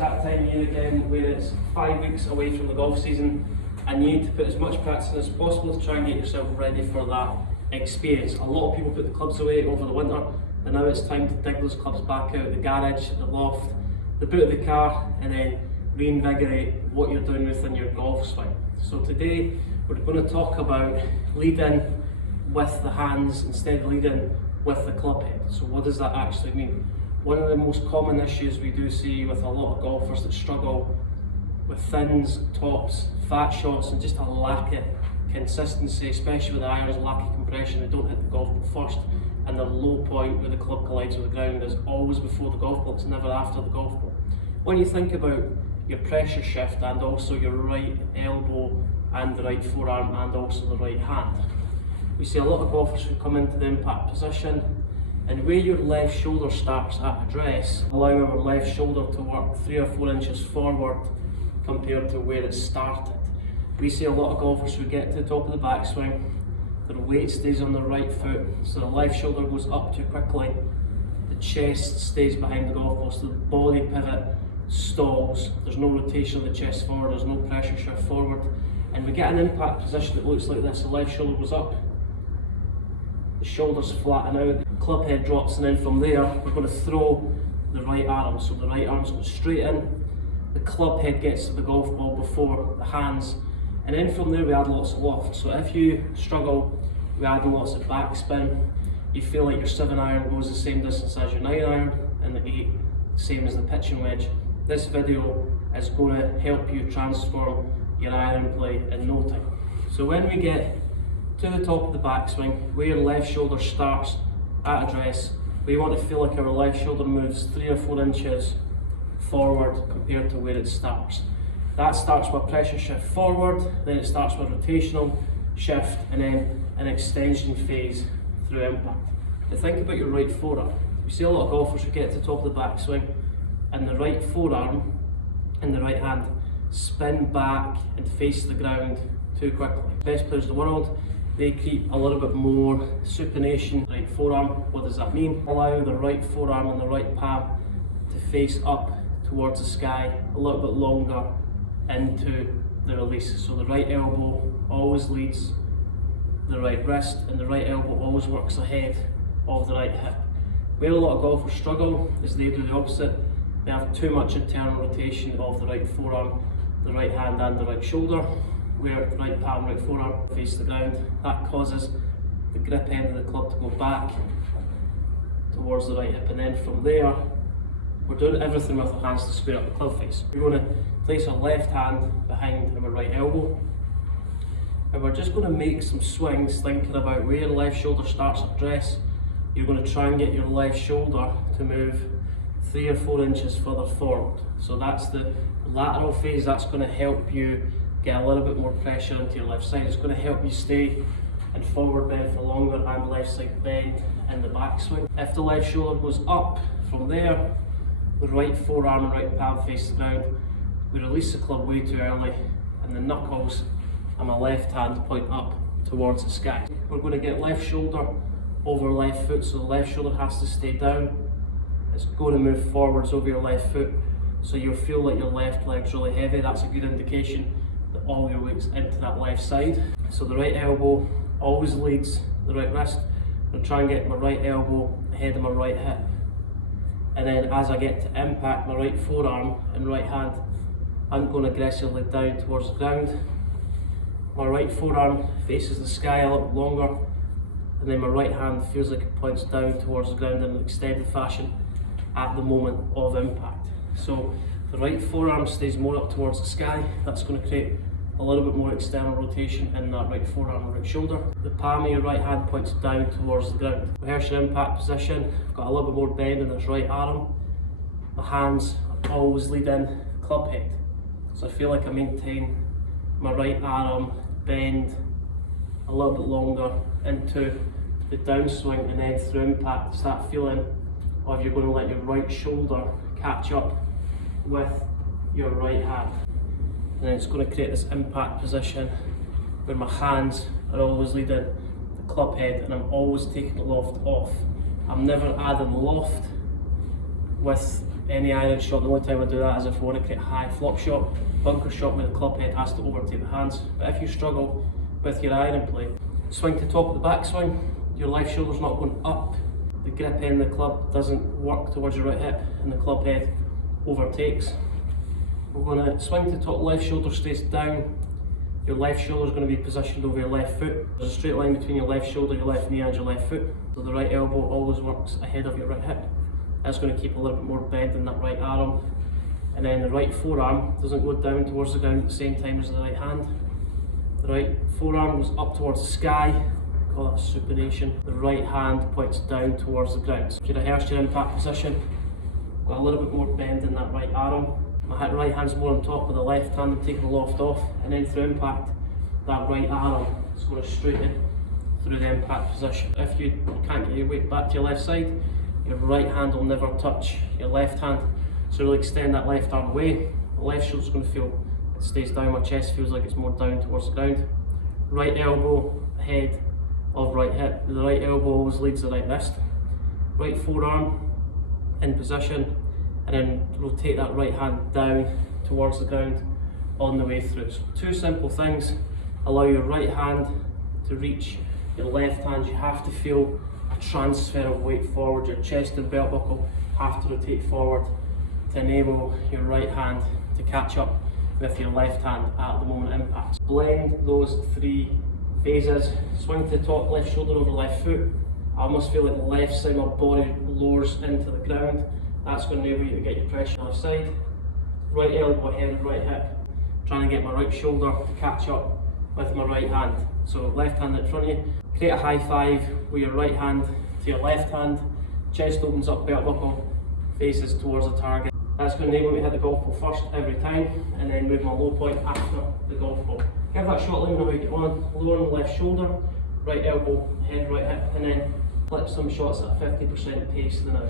that time of year again where it's 5 weeks away from the golf season and you need to put as much practice in as possible to try and get yourself ready for that experience. A lot of people put the clubs away over the winter, and now it's time to dig those clubs back out, the garage, the loft, the boot of the car, and then reinvigorate what you're doing within your golf swing. So today we're going to talk about leading with the hands instead of leading with the club head. So what does that actually mean? One of the most common issues we do see with a lot of golfers that struggle with thins, tops, fat shots, and just a lack of consistency, especially with the irons, lack of compression. They don't hit the golf ball first, and the low point where the club collides with the ground is always before the golf ball, it's never after the golf ball. When you think about your pressure shift and also your right elbow and the right forearm and also the right hand, we see a lot of golfers who come into the impact position, and where your left shoulder starts at address, allow our left shoulder to work 3 or 4 inches forward compared to where it started. We see a lot of golfers who get to the top of the backswing, their weight stays on the right foot, so the left shoulder goes up too quickly, the chest stays behind the golf ball, so the body pivot stalls, there's no rotation of the chest forward, there's no pressure shift forward, and we get an impact position that looks like this. The left shoulder goes up, the shoulders flatten out, the club head drops, and then from there we're going to throw the right arm, so the right arm's going straight in, the club head gets to the golf ball before the hands, and then from there we add lots of loft. So if you struggle with adding lots of backspin, you feel like your 7 iron goes the same distance as your 9 iron and the 8 same as the pitching wedge, this video is going to help you transform your iron play in no time. So when we get to the top of the backswing, where your left shoulder starts at address, we want to feel like our left shoulder moves 3 or 4 inches forward compared to where it starts. That starts with pressure shift forward, then it starts with rotational shift, and then an extension phase through impact. Now think about your right forearm. We see a lot of golfers who get to the top of the backswing and the right forearm and the right hand spin back and face the ground too quickly. Best players in the world, they keep a little bit more supination. Right forearm, what does that mean? Allow the right forearm and the right palm to face up towards the sky a little bit longer into the release. So the right elbow always leads the right wrist, and the right elbow always works ahead of the right hip. Where a lot of golfers struggle is they do the opposite. They have too much internal rotation of the right forearm, the right hand and the right shoulder, where the right palm, right forearm face the ground. That causes the grip end of the club to go back towards the right hip, and then from there we're doing everything with our hands to square up the club face. We're going to place our left hand behind our right elbow, and we're just going to make some swings thinking about where your left shoulder starts at address. You're going to try and get your left shoulder to move 3 or 4 inches further forward. So that's the lateral phase. That's going to help you get a little bit more pressure into your left side. It's going to help you stay in forward bend for longer and left side bend in the backswing. If the left shoulder goes up, from there the right forearm and right palm face the ground. We release the club way too early, and the knuckles and my left hand point up towards the sky. We're going to get left shoulder over left foot, so the left shoulder has to stay down. It's going to move forwards over your left foot, so you'll feel like your left leg's really heavy. That's a good indication that all your weight's into that left side. So the right elbow always leads the right wrist. I'm going to try and get my right elbow ahead of my right hip, and then as I get to impact, my right forearm and right hand, I'm going aggressively down towards the ground. My right forearm faces the sky a little longer, and then my right hand feels like it points down towards the ground in an extended fashion at the moment of impact. So the right forearm stays more up towards the sky. That's going to create a little bit more external rotation in that right forearm and right shoulder. The palm of your right hand points down towards the ground. Rehearse your impact position. I've got a little bit more bend in this right arm. My hands are always leading club head. So I feel like I maintain my right arm bend a little bit longer into the downswing, and then through impact start feeling if you're going to let your right shoulder catch up with your right hand. And then it's going to create this impact position where my hands are always leading the club head, and I'm always taking the loft off. I'm never adding loft with Any iron shot, the only time I do that is if I want to create a high flop shot, bunker shot where the club head has to overtake the hands. But if you struggle with your iron play, swing to top of the backswing, your left shoulder's not going up, the grip end of the club doesn't work towards your right hip, and the club head overtakes. We're going to swing to top, left shoulder stays down, your left shoulder is going to be positioned over your left foot. There's a straight line between your left shoulder, your left knee and your left foot, so the right elbow always works ahead of your right hip. That's going to keep a little bit more bend in that right arm. And then the right forearm doesn't go down towards the ground at the same time as the right hand. The right forearm goes up towards the sky, call that supination. The right hand points down towards the ground. So if you rehearse your impact position, got a little bit more bend in that right arm. My right hand's more on top of the left hand, I'm taking the loft off, and then through impact, that right arm is going to straighten through the impact position. If you can't get your weight back to your left side, your right hand will never touch your left hand. So really extend that left arm away. The left shoulder's going to feel, it stays down, my chest feels like it's more down towards the ground. Right elbow ahead of right hip. The right elbow always leads the right wrist. Right forearm in position, and then rotate that right hand down towards the ground on the way through. So two simple things. Allow your right hand to reach your left hand. You have to feel a transfer of weight forward. Your chest and belt buckle have to rotate forward to enable your right hand to catch up with your left hand at the moment of impact. Blend those three phases. Swing to the top, left shoulder over left foot. I almost feel like the left side of my body lowers into the ground. That's going to enable you to get your pressure on the side. Right elbow ahead of right hip. Trying to get my right shoulder to catch up with my right hand. So left hand in front of you. Create a high five with your right hand to your left hand. Chest opens up, belt buckle faces towards the target. That's going to enable me to hit the golf ball first every time, and then move my low point after the golf ball. Give that shot, let me know how you get on. Lower on the left shoulder, right elbow, head, right hip, and then flip some shots at a 50% pace than now.